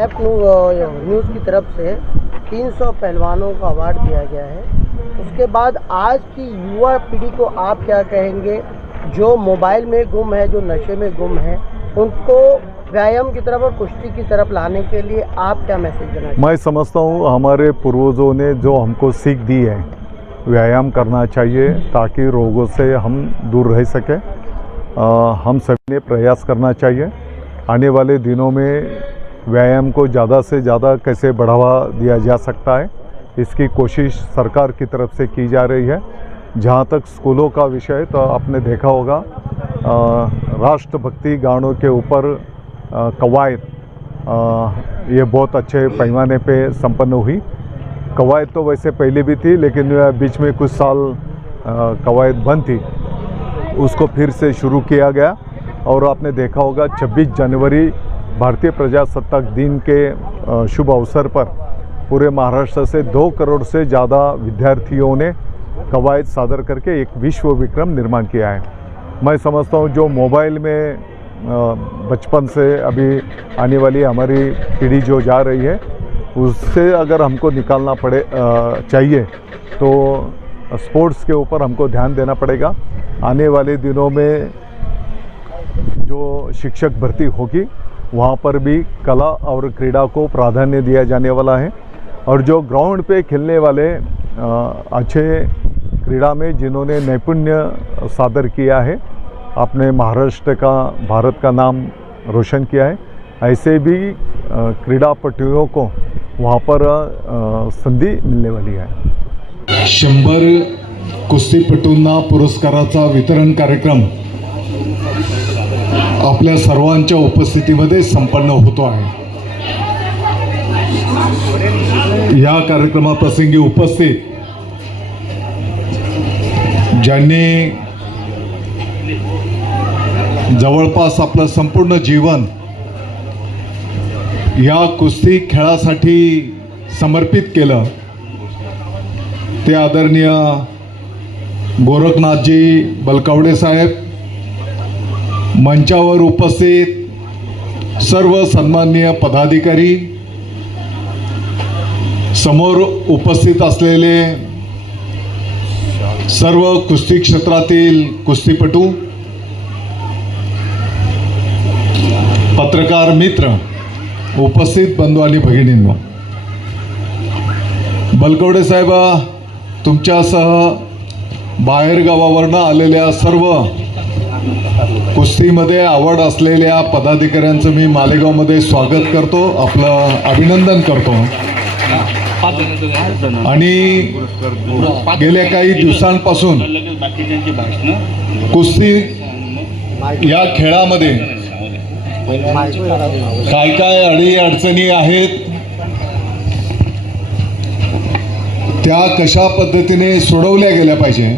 App news की तरफ से 300 पहलवानों को अवार्ड दिया गया है। उसके बाद आज की युवा पीढ़ी को आप क्या कहेंगे जो मोबाइल में गुम है, जो नशे में गुम है, उनको व्यायाम की तरफ और कुश्ती की तरफ लाने के लिए आप क्या मैसेज देना चाहेंगे? मैं समझता हूँ हमारे पूर्वजों ने जो हमको सीख दी है, व्यायाम करना चाहिए ताकि रोगों से हम दूर रह सकें। हम सभी ने प्रयास करना चाहिए। आने वाले दिनों में व्यायाम को ज़्यादा से ज़्यादा कैसे बढ़ावा दिया जा सकता है, इसकी कोशिश सरकार की तरफ से की जा रही है। जहाँ तक स्कूलों का विषय, तो आपने देखा होगा राष्ट्रभक्ति गानों के ऊपर कवायद ये बहुत अच्छे पैमाने पे संपन्न हुई। कवायद तो वैसे पहले भी थी, लेकिन बीच में कुछ साल कवायद बंद थी, उसको फिर से शुरू किया गया। और आपने देखा होगा 26 जनवरी भारतीय प्रजासत्ताक दिन के शुभ अवसर पर पूरे महाराष्ट्र से 2 करोड़ से ज़्यादा विद्यार्थियों ने कवायद सादर करके एक विश्व विक्रम निर्माण किया है। मैं समझता हूँ जो मोबाइल में बचपन से अभी आने वाली हमारी पीढ़ी जो जा रही है, उससे अगर हमको निकालना चाहिए तो स्पोर्ट्स के ऊपर हमको ध्यान देना पड़ेगा। आने वाले दिनों में जो शिक्षक भर्ती होगी वहाँ पर भी कला और क्रीड़ा को प्राधान्य दिया जाने वाला है। और जो ग्राउंड पे खेलने वाले अच्छे क्रीड़ा में जिन्होंने नैपुण्य सादर किया है, आपने महाराष्ट्र का, भारत का नाम रोशन किया है, ऐसे भी क्रीडापटुओं को वहाँ पर संधी मिलने वाली है। 100 कुस्तीपटूंना पुरस्काराचा वितरण कार्यक्रम आपल्या सर्वांच्या उपस्थितीमध्ये संपन्न होतो आहे। या कार्यक्रमाप्रसंगी उपस्थित ज्यांनी जवळपास आपलं संपूर्ण जीवन या कुस्ती खेळासाठी समर्पित केलं, ते आदरणीय गोरखनाथजी बलकवडे साहेब, मंचावर उपस्थित सर्व सन्माननीय पदाधिकारी, समोर उपस्थित असलेले सर्व कुस्ती क्षेत्रातील कुस्तीपटू, पत्रकार मित्र, उपस्थित बंधू आणि भगिनींनो, बलकवडे साहेब, तुमच्यासह बाहेरगावावरून आलेल्या सर्व कुस्तीमध्ये आवड असलेल्या पदाधिकाऱ्यांचं मी मालेगावमध्ये स्वागत करतो, आपलं अभिनंदन करतो। आणि गेल्या काही दिवसांपासून कुस्ती या खेळामध्ये काय काय अडचणी आहेत, त्या कशा पद्धतीने सोडवल्या गेल्या पाहिजे,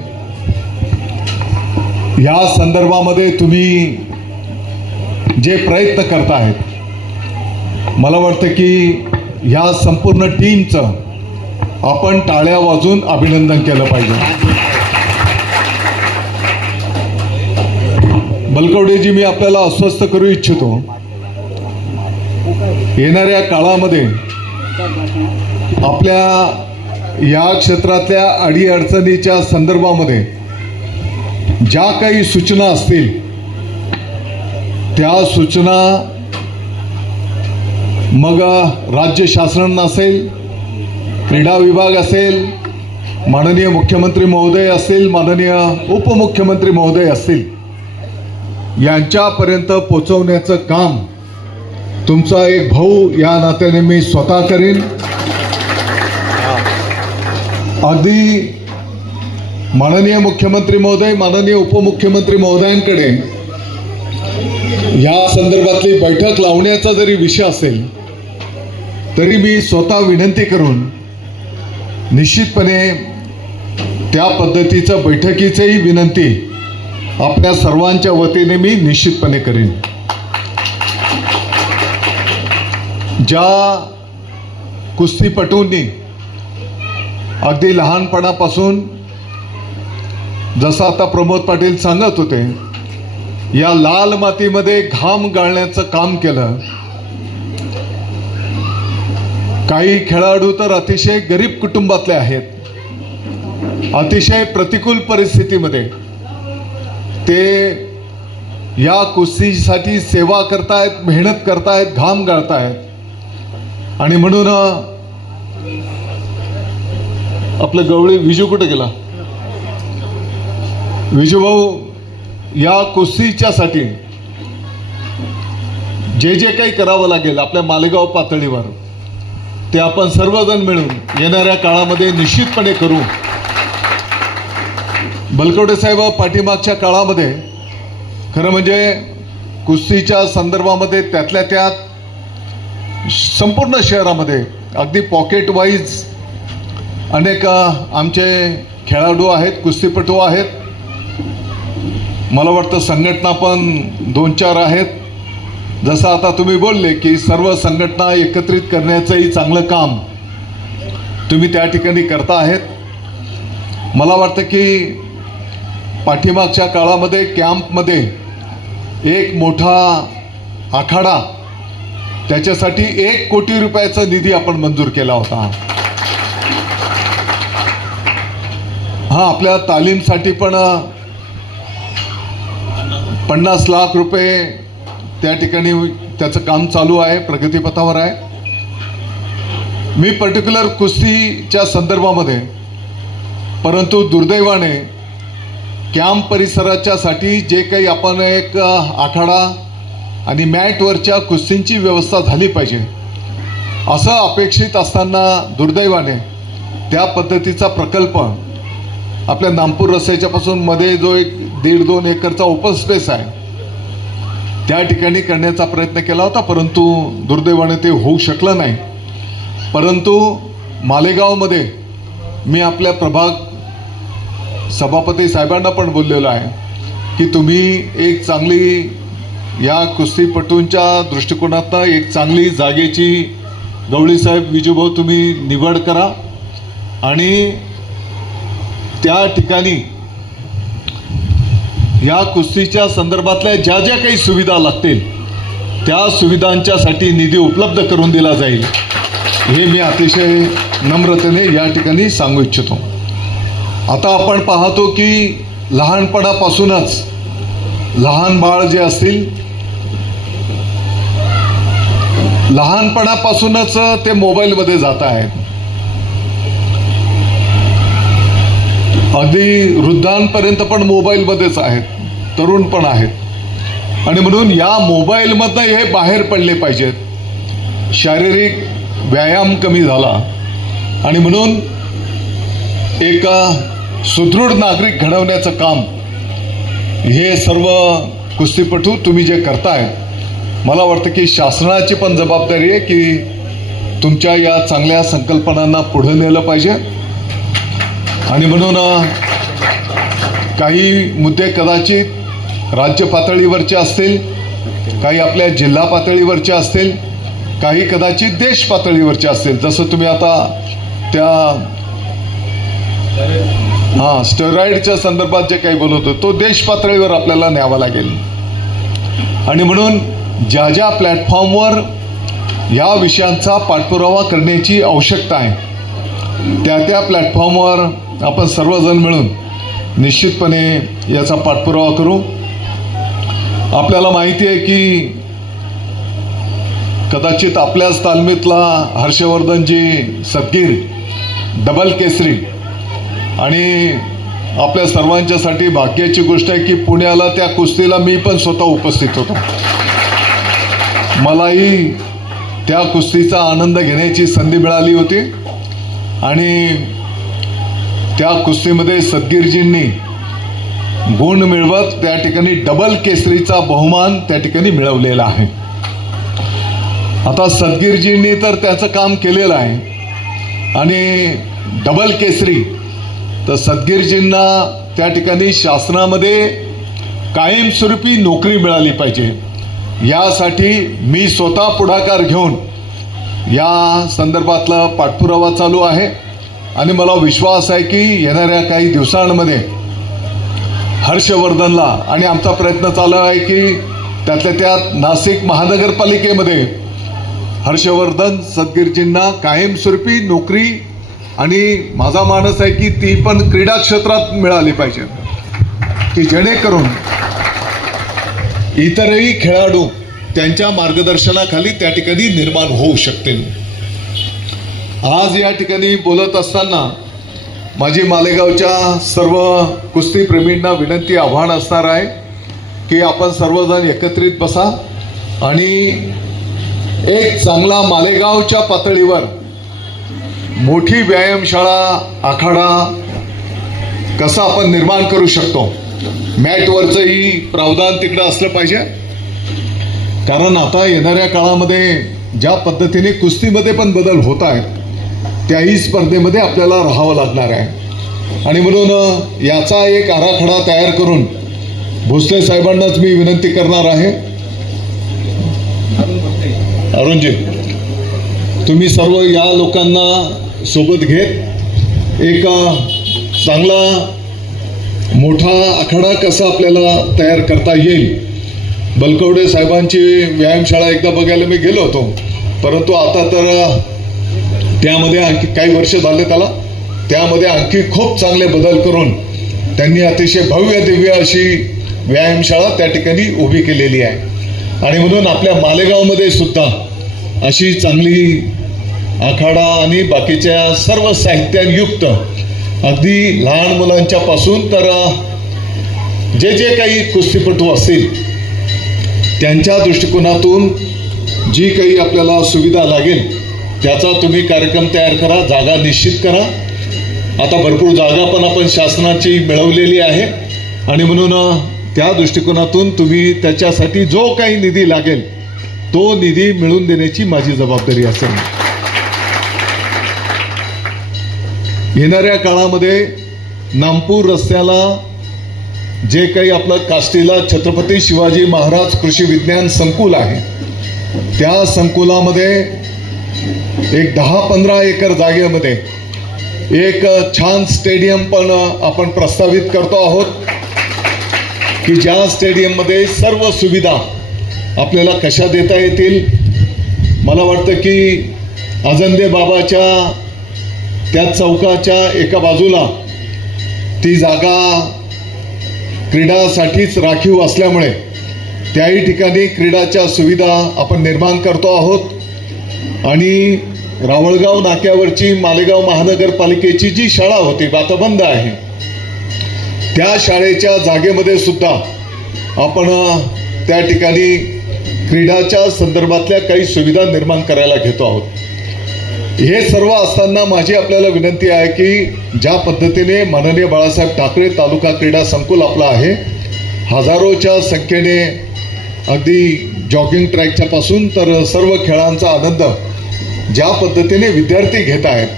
या संदर्भामध्ये तुम्ही जे प्रयत्न करता आहेत, मला वाटतं की ह्या संपूर्ण टीमचं आपण टाळ्या वाजवून अभिनंदन केलं पाहिजे। बलकवडेजी, मी आपल्याला आश्वस्त करू इच्छितो, येणाऱ्या काळामध्ये आपल्या या क्षेत्रातल्या अडीअडचणीच्या संदर्भामध्ये ज्या काही सूचना असतील, त्या सूचना मग राज्य शासन असेल, क्रीडा विभाग असेल, माननीय मुख्यमंत्री महोदय असतील, माननीय उपमुख्यमंत्री महोदय असतील, यांच्यापर्यंत पोहोचवण्याचं काम तुमचा एक भाऊ या नात्याने मी स्वतः करीन। अगदी माननीय मुख्यमंत्री महोदय, माननीय उपमुख्यमंत्री महोदयांकडे या संदर्भातली बैठक लावण्याचा जरी विषय असेल तरी मी स्वतः विनंती करून निश्चितपणे त्या पद्धतीचं बैठकीचीही विनंती आपल्या सर्वांच्या वतीने मी निश्चितपणे करीन। ज्या कुस्तीपटूंनी अगदी लहानपणापासून, जसं आता प्रमोद पाटील सांगत होते, या लाल मातीमध्ये घाम गाळण्याचं काम केलं, काही खेळाडू तर अतिशय गरीब कुटुंबातले आहेत. अतिशय प्रतिकूल परिस्थितीमध्ये ते या कुस्तीसाठी सेवा करतायत, मेहनत करतायत, घाम गाळतायत. आणि म्हणून आपलं गवळी विजू कुठे गेला? विजूभाऊ या कुस्तीच्यासाठी जे जे काही करावं लागेल आपल्या मालेगाव पातळीवर ते आपण सर्वजण मिळून येणाऱ्या काळामध्ये निश्चितपणे करू. बलकवडे साहेब, पाठीमागच्या काळामध्ये खरं म्हणजे कुस्तीच्या संदर्भामध्ये त्यातल्या त्यात संपूर्ण शहरामध्ये अगदी पॉकेट वाईज अनेक आमचे खेळाडू आहेत, कुस्तीपटू आहेत. मला वाटतं संघटना पण 2-4 आहेत. जसं आता तुम्ही बोलले की सर्व संघटना एकत्रित करण्याचंही चांगलं काम तुम्ही त्या ठिकाणी करता आहेत. मला वाटतं की पाठीमागच्या काळामध्ये कॅम्पमध्ये एक मोठा आखाडा, त्याच्यासाठी 1 कोटी रुपयाचा निधी आपण मंजूर केला होता. हा, आपल्या तालीमसाठी पण 50 लाख रुपये त्या ठिकाणी त्याचं काम चालू आहे, प्रगतीपथावर आहे. मी पर्टिक्युलर कुस्तीच्या संदर्भामध्ये, परंतु दुर्दैवाने कॅम्प परिसराच्यासाठी जे काही आपण एक आखाडा आणि मॅटवरच्या कुस्तींची व्यवस्था झाली पाहिजे असं अपेक्षित असताना दुर्दैवाने त्या पद्धतीचा प्रकल्प आपल्या नामपूर रस्त्याच्यापासून मध्ये जो एक 1.5-2 एकरचा ओपन स्पेस आहे त्या ठिकाणी करण्याचा प्रयत्न केला होता, परंतु दुर्दैवाने ते होऊ शकलं नाही. परंतु मालेगावमध्ये मी आपल्या प्रभाग सभापती साहेबांना पण बोललेलो आहे की तुम्ही एक चांगली या कुस्तीपटूंच्या दृष्टिकोनातनं एक चांगली जागेची गवळी साहेब, विजूभाऊ तुम्ही निवड करा आणि त्या ठिकाणी या कुस्तीच्या संदर्भातल्या ज्या ज्या काही सुविधा लागतील त्या सुविधांच्यासाठी निधी उपलब्ध करून दिला जाईल, हे मी अतिशय नम्रतेने या ठिकाणी सांगू इच्छितो. आता आपण पाहतो की लहानपणापासूनच लहान बाळ जे असतील, लहानपणापासूनच ते मोबाईलमध्ये जात आहेत. अगदी वृद्धांपर्यंत पण मोबाईलमध्येच आहेत, तरुण पण आहेत. आणि म्हणून या मोबाईलमधनं हे बाहेर पडले पाहिजेत. शारीरिक व्यायाम कमी झाला आणि म्हणून एक सुदृढ नागरिक घडवण्याचं काम हे सर्व कुस्तीपटू तुम्ही जे करताय, मला वाटतं की शासनाची पण जबाबदारी आहे की तुमच्या या चांगल्या संकल्पनांना पुढे नेलं पाहिजे. आणि म्हणून काही मुद्दे कदाचित राज्य पातळीवरचे असतील, काही आपल्या जिल्हा पातळीवरचे असतील, काही कदाचित देश पातळीवरचे असतील. जसं तुम्ही आता त्या स्टेरॉइडच्या संदर्भात जे काही बोलत होतो तो देश पातळीवर आपल्याला न्यावा लागेल. आणि म्हणून ज्या ज्या प्लॅटफॉर्मवर या विषयांचा पाठपुरावा करण्याची आवश्यकता आहे त्या त्या प्लॅटफॉर्मवर आपण सर्वजण मिळून निश्चितपणे याचा पाठपुरावा करू. आपल्याला माहिती आहे की कदाचित आपल्याच तालमीतला हर्षवर्धनजी सदगीर डबल केसरी, आणि आपल्या सर्वांच्यासाठी भाग्याची गोष्ट आहे की पुण्याला त्या कुस्तीला मी पण स्वतः उपस्थित होतो. मलाही त्या कुस्तीचा आनंद घेण्याची संधी मिळाली होती आणि त्या कुस्तीमध्ये सदगीरजींनी गुण मिळवत त्या ठिकाणी डबल केसरीचा बहुमान त्या ठिकाणी मिळवलेला आहे. आता सदगीरजींनी तर त्याचं काम केलेलं आहे आणि डबल केसरी तर सदगीरजींना त्या ठिकाणी शासनामध्ये कायमस्वरूपी नोकरी मिळाली पाहिजे, यासाठी मी स्वतः पुढाकार घेऊन या संदर्भातला पाठपुरावा चालू आहे. आणि मला विश्वास आहे की येणाऱ्या काही दिवसांमध्ये हर्षवर्धनला, आणि आमचा प्रयत्न चालू आहे की त्यातल्या त्यात नाशिक महानगरपालिकेमध्ये हर्षवर्धन सदगीरजींना कायमस्वरूपी नोकरी आणि माझा मानस आहे की ती पण क्रीडा क्षेत्रात मिळाली पाहिजे, की जेणेकरून इतरही खेळाडू त्यांच्या मार्गदर्शनाखाली त्या ठिकाणी निर्माण होऊ शकतील. आज या ठिकाणी बोलत असताना माझी मालेगावच्या सर्व कुस्तीप्रेमींना विनंती आव्हान असणार आहे की आपण सर्वजण एकत्रित बसा आणि एक चांगला मालेगावच्या पातळीवर मोठी व्यायामशाळा आखाडा कसा आपण निर्माण करू शकतो. मॅटवरचंही प्रावधान तिकडं असलं पाहिजे, कारण आता येणाऱ्या काळामध्ये ज्या पद्धतीने कुस्तीमध्ये पण बदल होत आहेत त्याही स्पर्धेमध्ये आपल्याला राहावं लागणार आहे. आणि म्हणून याचा एक आराखडा तयार करून भोसले साहेबांनाच मी विनंती करणार आहे. अरुणजी, तुम्ही सर्व या लोकांना सोबत घेत एक चांगला मोठा आखाडा कसा आपल्याला तयार करता येईल. बलकवडे साहेबांची व्यायामशाळा एकदा बघायला मी गेलो होतो, परंतु आता तर त्यामध्ये आणखी काही वर्ष झाले त्यामध्ये आणखी खूप चांगले बदल करून त्यांनी अतिशय भव्य दिव्य अशी व्यायामशाळा त्या ठिकाणी उभी केलेली आहे. आणि म्हणून आपल्या मालेगावमध्ये सुद्धा अशी चांगली आखाडा आणि बाकीच्या सर्व साहित्यांयुक्त अगदी लहान मुलांच्या पासून तर जे जे काही कुस्तीपटू असतील त्यांच्या दृष्टिकोनातून जी काही आपल्याला सुविधा लागेल त्याचा तुम्ही कार्यक्रम तयार करा, जागा निश्चित करा. आता भरपूर जागा पण आपण शासनाची मिळवलेली आहे आणि म्हणून त्या दृष्टिकोनातून तुम्ही त्याच्यासाठी जो काही निधी लागेल तो निधी मिळवून देण्याची माझी जबाबदारी असेल. येणाऱ्या काळामध्ये नामपूर रस्त्याला जे काही आपलं काष्टीला छत्रपती शिवाजी महाराज कृषी विज्ञान संकुल आहे त्या संकुलामध्ये एक 10-15 एकर जागेमध्ये एक छान स्टेडियम पण आपण प्रस्तावित करतो आहोत, की ज्या स्टेडियममध्ये सर्व सुविधा आपल्याला कशा देता येतील. मला वाटतं की अजंदे बाबाच्या त्या चौकाच्या एका बाजूला ती जागा क्रीडासाठीच राखीव असल्यामुळे त्याही ठिकाणी क्रीडाच्या सुविधा आपण निर्माण करतो आहोत. आणि रावळगाव नाक्यावरची मालेगाव महानगरपालिकेची जी शाळा होती आता बंद आहे, त्या शाळेच्या जागेमध्ये सुद्धा आपण त्या ठिकाणी क्रीडाच्या संदर्भातल्या काही सुविधा निर्माण करायला घेतो आहोत. हे सर्व असताना माझी आपल्याला विनंती आहे की ज्या पद्धतीने माननीय बाळासाहेब ठाकरे तालुका क्रीडा संकुल आपला आहे, हजारोच्या संख्येने अगदी जॉगिंग ट्रॅकच्या पासून तर सर्व खेळांचा आनंद ज्या पद्धतीने विद्यार्थी घेत आहेत,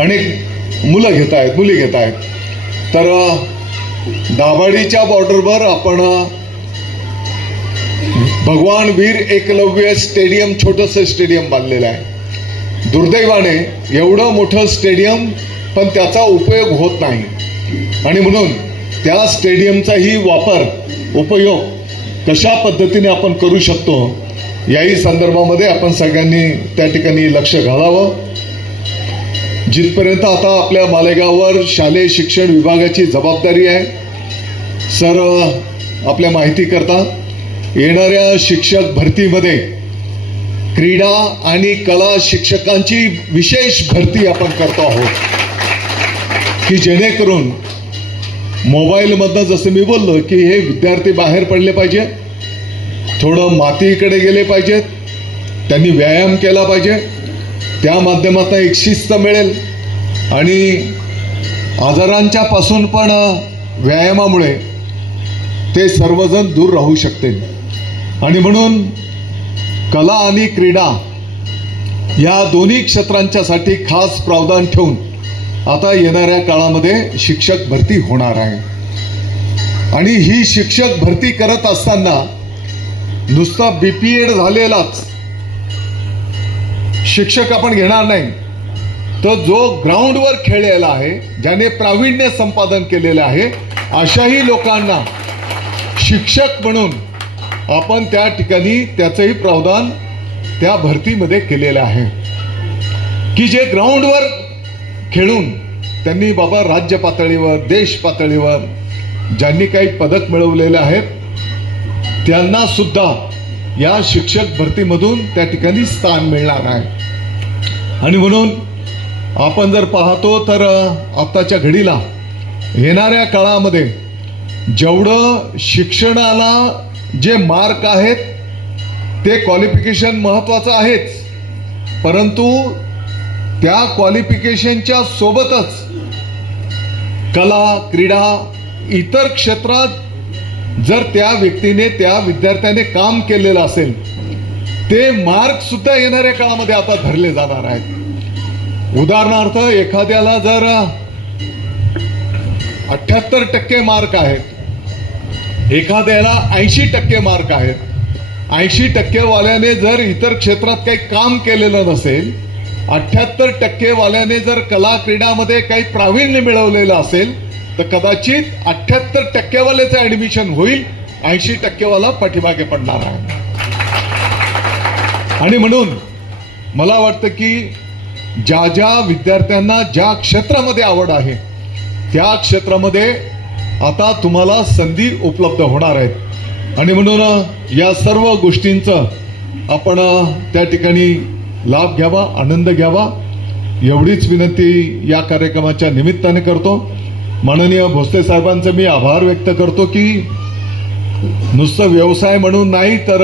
अनेक मुलं घेत आहेत, मुली घेत आहेत, तर दाभाडीच्या बॉर्डरवर आपण भगवान वीर एकलव्य स्टेडियम छोटंसं स्टेडियम बांधलेलं आहे. दुर्दैवाने एवढं मोठं स्टेडियम पण त्याचा उपयोग होत नाही आणि म्हणून त्या स्टेडियमचाही उपयोग कशा पद्धतीने आपण करू शकतो याही संदर्भामध्ये आपण सगळ्यांनी त्या ठिकाणी लक्ष घालावं. जिथपर्यंत आता आपल्या मालेगाववर शालेय शिक्षण विभागाची जबाबदारी आहे, सर आपल्या माहितीकरता येणाऱ्या शिक्षक भरतीमध्ये क्रीडा आणि कला शिक्षकांची विशेष भरती आपण करतो आहोत, की जेणेकरून मोबाईलमधनं जसं मी बोललो की हे विद्यार्थी बाहेर पडले पाहिजे, थोडं मातीकडे गेले पाहिजेत, त्यांनी व्यायाम केला पाहिजे, त्या माध्यमातून एक शिस्त मिळेल आणि आजारांच्या पासून पण व्यायामामुळे ते सर्वजण दूर राहू शकतील. आणि म्हणून कला आणि क्रीडा या दोन्ही क्षेत्रांच्यासाठी खास प्रावधान ठेवून आता येणाऱ्या काळामध्ये शिक्षक भरती होणार आहे. आणि ही शिक्षक भरती करत असताना नुसता BPEd झालेलाच शिक्षक आपण घेणार नाही, तर जो ग्राउंडवर खेळलेला आहे, ज्याने प्रावीण्य संपादन केलेलं आहे, अशाही लोकांना शिक्षक म्हणून आपण त्या ठिकाणी त्याचंही प्रावधान त्या भरतीमध्ये केलेलं आहे की जे ग्राउंडवर खेळून त्यांनी बाबा राज्य पातळीवर देश पातळीवर ज्यांनी काही पदक मिळवलेले आहेत त्यांना सुद्धा या शिक्षक भरतीमधून त्या ठिकाणी स्थान मिळणार आहे। आणि म्हणून आपण जर पाहतो तर आत्ताच्या घडीला येणाऱ्या काळामध्ये जेवढं शिक्षणाला जे मार्क आहेत ते क्वालिफिकेशन महत्त्वाचं आहेच, परंतु त्या क्वालिफिकेशनच्या सोबतच कला क्रीडा इतर क्षेत्रात जर त्या व्यक्तीने त्या विद्यार्थ्याने काम केलेलं असेल ते मार्क सुद्धा येणाऱ्या काळामध्ये आता धरले जाणार आहेत। उदाहरणार्थ एखाद्याला जर 78% मार्क आहेत, एखाद्याला 80% मार्क आहेत, 80% वाल्याने जर इतर क्षेत्रात काही काम केलेलं नसेल, 78% वाल्याने जर कला क्रीडामध्ये काही प्रावीण्य मिळवलेलं असेल तर कदाचित 78% वाल्याचं ऍडमिशन होईल, 80% वाला पाठीमागे पडणार आहे। आणि म्हणून मला वाटतं की ज्या ज्या विद्यार्थ्यांना ज्या क्षेत्रामध्ये आवड आहे त्या क्षेत्रामध्ये आता तुम्हाला संधी उपलब्ध होणार आहेत। आणि म्हणून या सर्व गोष्टींचं आपण त्या ठिकाणी लाभ घ्यावा, आनंद घ्यावा, एवढीच विनंती या कार्यक्रमाच्या निमित्ताने करतो। माननीय भोसले साहेबांचं मी आभार व्यक्त करतो की नुसतं व्यवसाय म्हणून नाही तर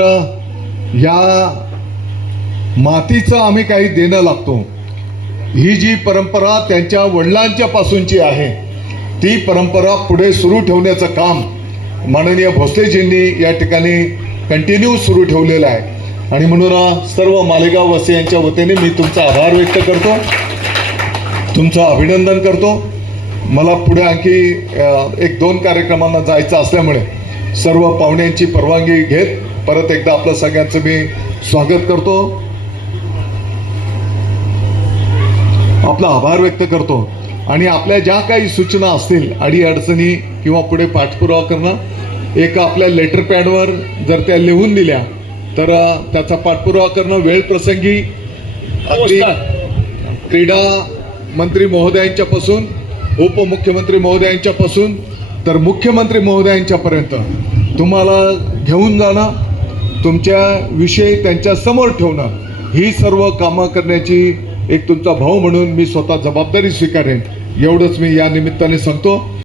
या मातीचं आम्ही काही देणं लागतो। ही जी परंपरा त्यांच्या वडिलांच्या पासूनची आहे ती परंपरा पुढे सुरू ठेवण्याचं काम माननीय भोसलेजींनी या ठिकाणी कंटिन्यू सुरू ठेवलेलं आहे। आणि म्हणून सर्व मालेगाव वासियांच्या वतीने मी तुमचा आभार व्यक्त करतो, तुमचं अभिनंदन करतो। मला पुढे आणखी 1-2 कार्यक्रमांना जायचं असल्यामुळे सर्व पाहुण्यांची परवानगी घेत परत एकदा आपलं सगळ्यांचं मी स्वागत करतो, आपला आभार व्यक्त करतो। आणि आपल्या ज्या काही सूचना असतील अडीअडचणी किंवा पुढे पाठपुरावा करणं, एक आपल्या लेटर पॅडवर जर त्या लिहून दिल्या तर त्याचा पाठपुरावा करणं वेळ प्रसंगी अगदी क्रीडा मंत्री महोदयांच्यापासून उपमुख्यमंत्री महोदयांच्यापासून तर मुख्यमंत्री महोदयांच्यापर्यंत तुम्हाला घेऊन जाणं, तुमच्या विषयी त्यांच्या समोर ठेवणं, ही सर्व कामं करण्याची एक तुमचा भाऊ म्हणून मी स्वतः जबाबदारी स्वीकारेन, एवढंच मी या निमित्ताने सांगतो।